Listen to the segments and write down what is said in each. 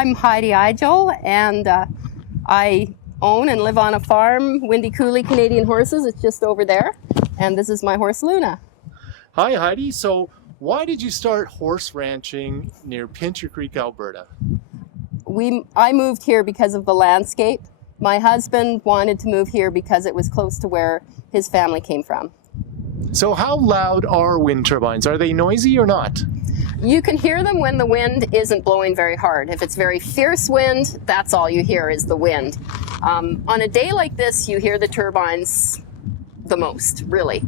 I'm Heidi Eijgel, and I own and live on a farm, Windy Coulee Canadian horses. It's just over there, and this is my horse Luna. Hi Heidi, so why did you start horse ranching near Pincher Creek, Alberta? I moved here because of the landscape. My husband wanted to move here because it was close to where his family came from. So how loud are wind turbines? Are they noisy or not? You can hear them when the wind isn't blowing very hard. If it's very fierce wind, that's all you hear is the wind. On a day like this, you hear the turbines the most, really.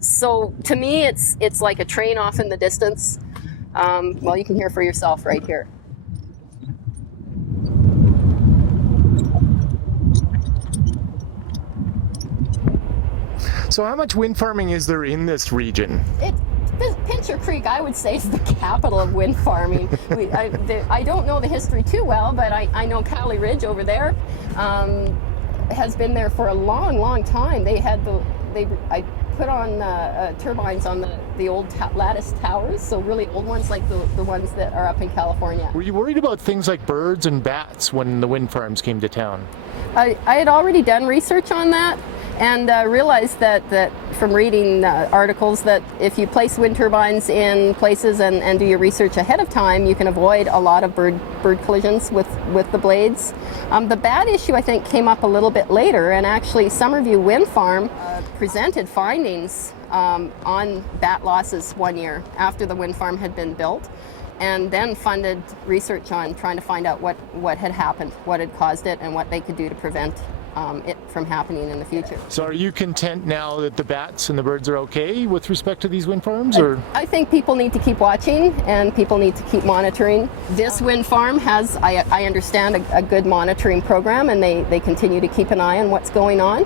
So to me, it's like a train off in the distance. Well, you can hear for yourself right here. So how much wind farming is there in this region? Pincher Creek, I would say, is the capital of wind farming. I don't know the history too well, but I know Coulee Ridge over there has been there for a long, long time. I put on turbines on the old lattice towers, so really old ones like the ones that are up in California. Were you worried about things like birds and bats when the wind farms came to town? I had already done research on that, and realized that from reading articles that if you place wind turbines in places and do your research ahead of time, you can avoid a lot of bird collisions with the blades. The bat issue, I think, came up a little bit later, and actually Summerview Wind Farm presented findings on bat losses 1 year after the wind farm had been built, and then funded research on trying to find out what had happened, what had caused it, and what they could do to prevent it from happening in the future. So are you content now that the bats and the birds are okay with respect to these wind farms? Or I think people need to keep watching, and people need to keep monitoring. This wind farm has, I understand, a good monitoring program, and they continue to keep an eye on what's going on.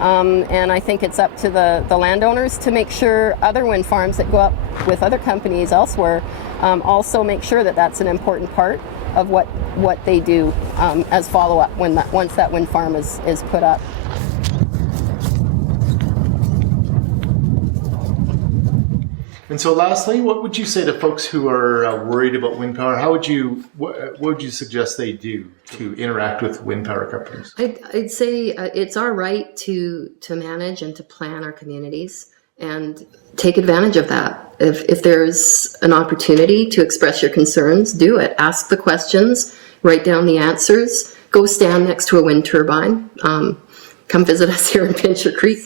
And I think it's up to the landowners to make sure other wind farms that go up with other companies elsewhere also make sure that that's an important part of what they do as follow-up once that wind farm is put up. And so lastly, what would you say to folks who are worried about wind power? What would you suggest they do to interact with wind power companies? I'd say it's our right to manage and to plan our communities and take advantage of that. If there's an opportunity to express your concerns, do it. Ask the questions, write down the answers, go stand next to a wind turbine. Come visit us here in Pincher Creek.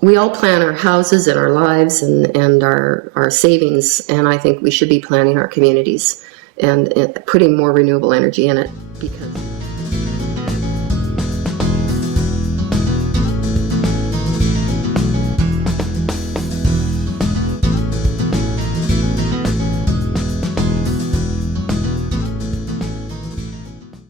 We all plan our houses and our lives and our savings, and I think we should be planning our communities and putting more renewable energy in it, because